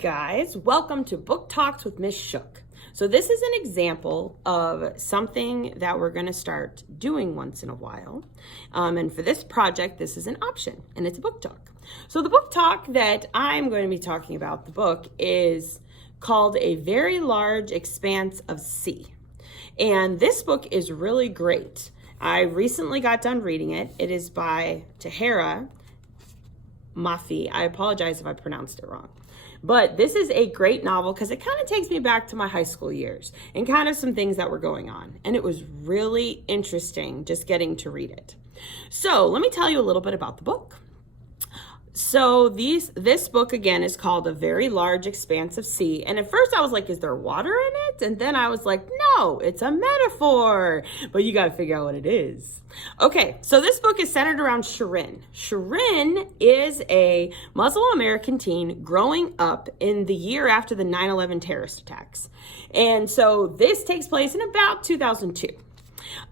guys, welcome to Book Talks with Miss Shook. So this is an example of something that we're going to start doing once in a while. And for this project, this is an option, and it's a book talk. So the book talk that I'm going to be talking about, the book, is called A Very Large Expanse of Sea. And this book is really great. I recently got done reading it. It is by Tahira Mafi. I apologize if I pronounced it wrong. But this is a great novel because it kind of takes me back to my high school years and kind of some things that were going on. And it was really interesting just getting to read it. So let me tell you a little bit about the book. So this book, again, is called A Very Large Expanse of Sea. And at first I was like, is there water in it? And then I was like, no, it's a metaphor. But you got to figure out what it is. Okay, so this book is centered around Shirin. Shirin is a Muslim American teen growing up in the year after the 9/11 terrorist attacks. And so this takes place in about 2002.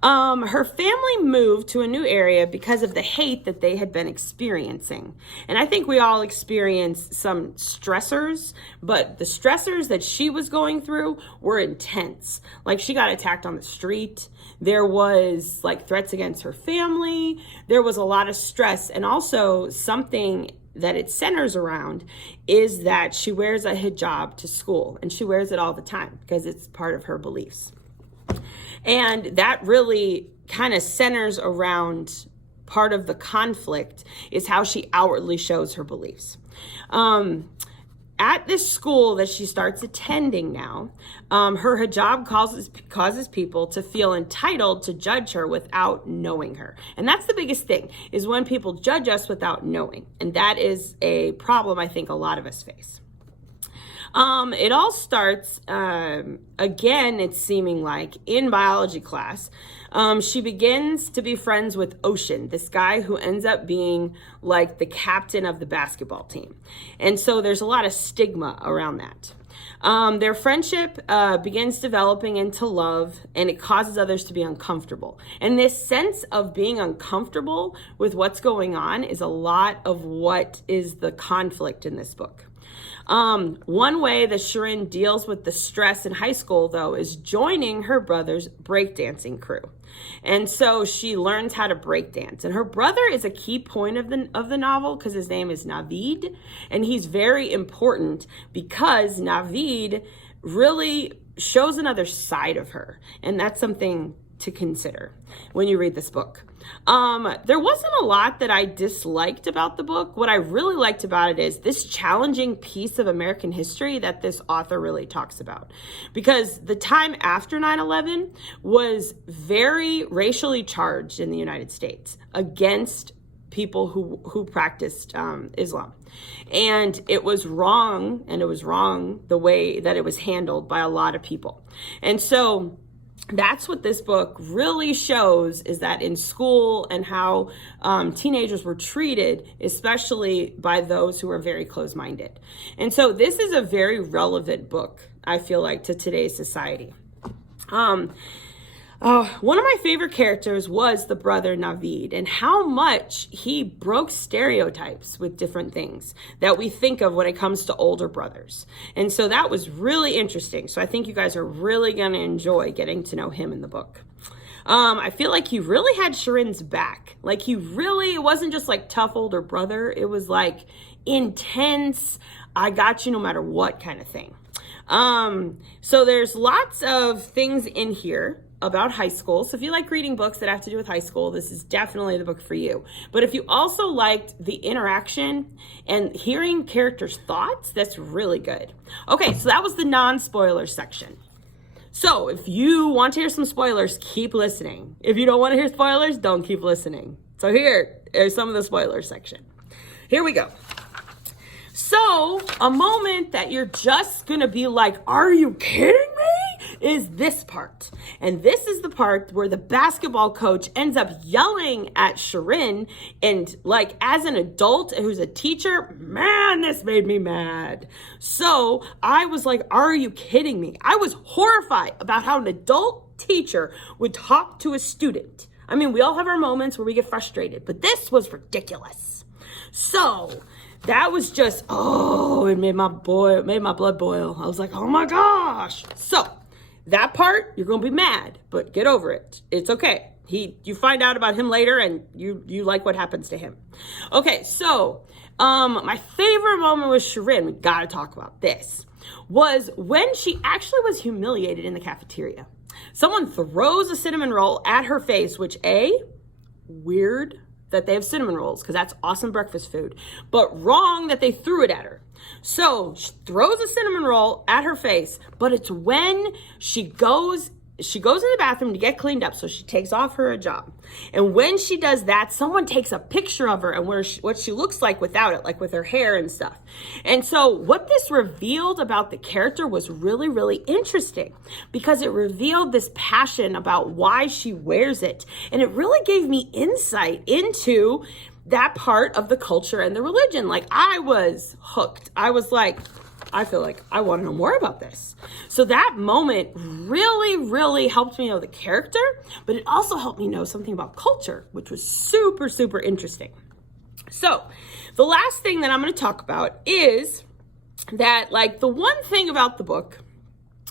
Her family moved to a new area because of the hate that they had been experiencing. And I think we all experience some stressors, but the stressors that she was going through were intense. Like, she got attacked on the street. There was like threats against her family. There was a lot of stress. And also something that it centers around is that she wears a hijab to school, and she wears it all the time because it's part of her beliefs. And that really kind of centers around part of the conflict is how she outwardly shows her beliefs. At this school that she starts attending now, her hijab causes people to feel entitled to judge her without knowing her. And that's the biggest thing, is when people judge us without knowing. And that is a problem I think a lot of us face. It all starts, again, it's seeming like in biology class. She begins to be friends with Ocean, this guy who ends up being like the captain of the basketball team. And so there's a lot of stigma around that. Their friendship begins developing into love, and it causes others to be uncomfortable. And this sense of being uncomfortable with what's going on is a lot of what is the conflict in this book. One way that Shirin deals with the stress in high school, though, is joining her brother's breakdancing crew. And so she learns how to breakdance. And her brother is a key point of the novel because his name is Navid. And he's very important because Navid really shows another side of her. And that's something to consider when you read this book. There wasn't a lot that I disliked about the book. What I really liked about it is this challenging piece of American history that this author really talks about. Because the time after 9/11 was very racially charged in the United States against people who practiced Islam. And it was wrong, the way that it was handled by a lot of people. And so that's what this book really shows, is that in school and how teenagers were treated, especially by those who are very close-minded. And so this is a very relevant book, I feel like, to today's society. One of my favorite characters was the brother Navid, and how much he broke stereotypes with different things that we think of when it comes to older brothers. And so that was really interesting. So I think you guys are really going to enjoy getting to know him in the book. I feel like he really had Shirin's back. Like, it wasn't just like tough older brother. It was like intense, I got you no matter what kind of thing. So there's lots of things in here about high school. So if you like reading books that have to do with high school, this is definitely the book for you. But if you also liked the interaction and hearing characters' thoughts, that's really good. Okay, so that was the non-spoiler section. So if you want to hear some spoilers, keep listening. If you don't want to hear spoilers, don't keep listening. So here is some of the spoiler section. Here we go. So a moment that you're just going to be like, are you kidding me? Is this part. And this is the part where the basketball coach ends up yelling at Shirin, and like, as an adult who's a teacher, man, this made me mad. So I was like, are you kidding me? I was horrified about how an adult teacher would talk to a student. I mean, we all have our moments where we get frustrated, but this was ridiculous. So that was just, oh, it made my blood boil. I was like, oh my gosh. So that part, you're going to be mad, but get over it. It's okay. You find out about him later and you like what happens to him. Okay, so my favorite moment with Shirin, we got to talk about this, was when she actually was humiliated in the cafeteria. Someone throws a cinnamon roll at her face, which weird that they have cinnamon rolls because that's awesome breakfast food, but wrong that they threw it at her. So she throws a cinnamon roll at her face, but it's when she goes in the bathroom to get cleaned up. So she takes off her hijab. And when she does that, someone takes a picture of her and what she looks like without it, like with her hair and stuff. And so what this revealed about the character was really, really interesting because it revealed this passion about why she wears it. And it really gave me insight into that part of the culture and the religion. Like, I was hooked. I was like, I feel like I want to know more about this. So that moment really, really helped me know the character, but it also helped me know something about culture, which was super, super interesting. So the last thing that I'm going to talk about is that, like, the one thing about the book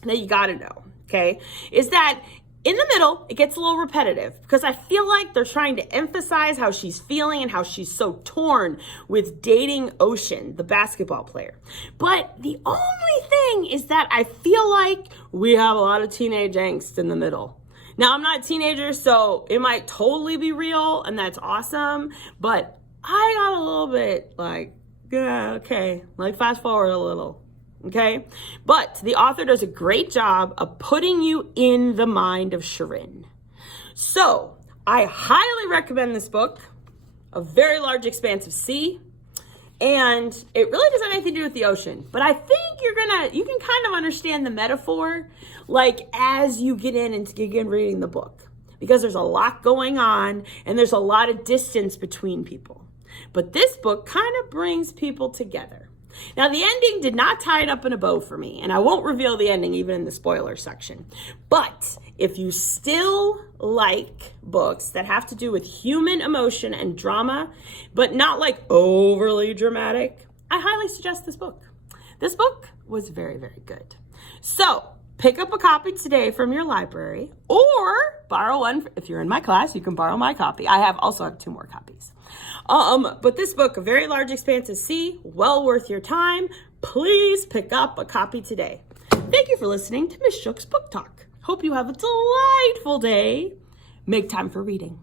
that you got to know, okay, is that in the middle, it gets a little repetitive because I feel like they're trying to emphasize how she's feeling and how she's so torn with dating Ocean, the basketball player. But the only thing is that I feel like we have a lot of teenage angst in the middle. Now, I'm not a teenager, so it might totally be real, and that's awesome. But I got a little bit like, yeah, okay, like fast forward a little. Okay, but the author does a great job of putting you in the mind of Shirin. So I highly recommend this book, A Very Large Expanse of Sea. And it really doesn't have anything to do with the ocean, but I think you can kind of understand the metaphor, like as you get in and begin reading the book, because there's a lot going on and there's a lot of distance between people. But this book kind of brings people together. Now, the ending did not tie it up in a bow for me, and I won't reveal the ending even in the spoiler section. But if you still like books that have to do with human emotion and drama, but not like overly dramatic, I highly suggest this book. This book was very, very good. So pick up a copy today from your library or borrow one. If you're in my class, you can borrow my copy. I also have 2 more copies. But this book, A Very Large Expanse of Sea, well worth your time. Please pick up a copy today. Thank you for listening to Miss Shook's Book Talk. Hope you have a delightful day. Make time for reading.